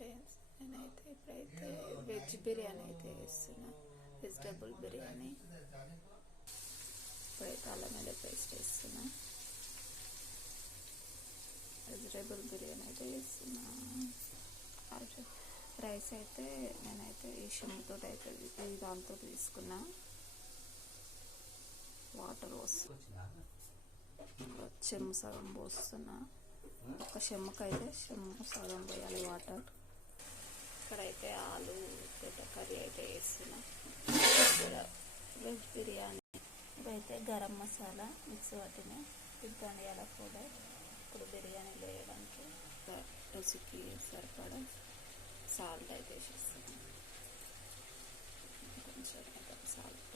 Friends, నేనైతే ఇప్పుడైతే veg biryani అయితే వేస్తున్నా. వెజిటబుల్ బిర్యానీ. ఇప్పుడైతే అల్లం వెల్లుల్లి పేస్ట్ వేస్తున్నా. వెజిటబుల్ బిర్యానీ అయితే వేస్తున్నా. రైస్ అయితే నేనైతే ఈ షిమ్తో అయితే ఈ దాంతో తీసుకున్నా. వాటర్ పోస్తున్నా, చెమ్ము సగం పోస్తున్నా. ఒక చెమ్ముకైతే చెమ్ము సగం పోయాలి వాటర్. ఇక్కడైతే ఆలు పెద్ద కర్రీ అయితే వేస్తున్నా. వెజ్ బిర్యానీ. ఇదైతే గరం మసాలా మిక్స్ వాటిని ధనియాల పౌడర్. ఇప్పుడు బిర్యానీ వేయడానికి రుచికి సరిపడా సాల్ట్ అయితే వేసేస్తున్నాను. కొంచెం సాల్ట్,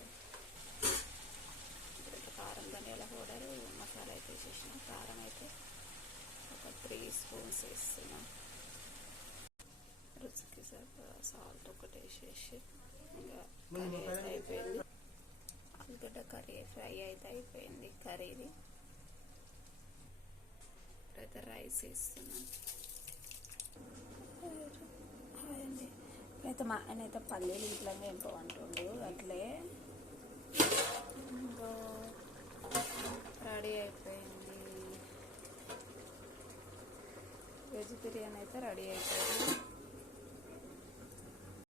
కారం, ధనియాల పౌడర్, మసాలా అయితే వేసేసిన. కారం అయితే ఒక 3 స్పూన్స్ వేస్తున్నా. రుచికి సరిపడా సాల్ట్ ఒకటి వేసేసి ఇంకా కర్రీ అయితే అయిపోయింది. ఆలుగడ్డ కర్రీ ఫ్రై అయితే అయిపోయింది. కర్రీది ఇప్పుడైతే రైస్ వేస్తున్నాను. అయితే మా ఆయన అయితే పల్లీలు ఇట్లా వేపుకుంటుండు. అట్లే ఇంకా రెడీ అయిపోయింది. వెజ్ బిర్యానీ అయితే రెడీ అయిపోయింది.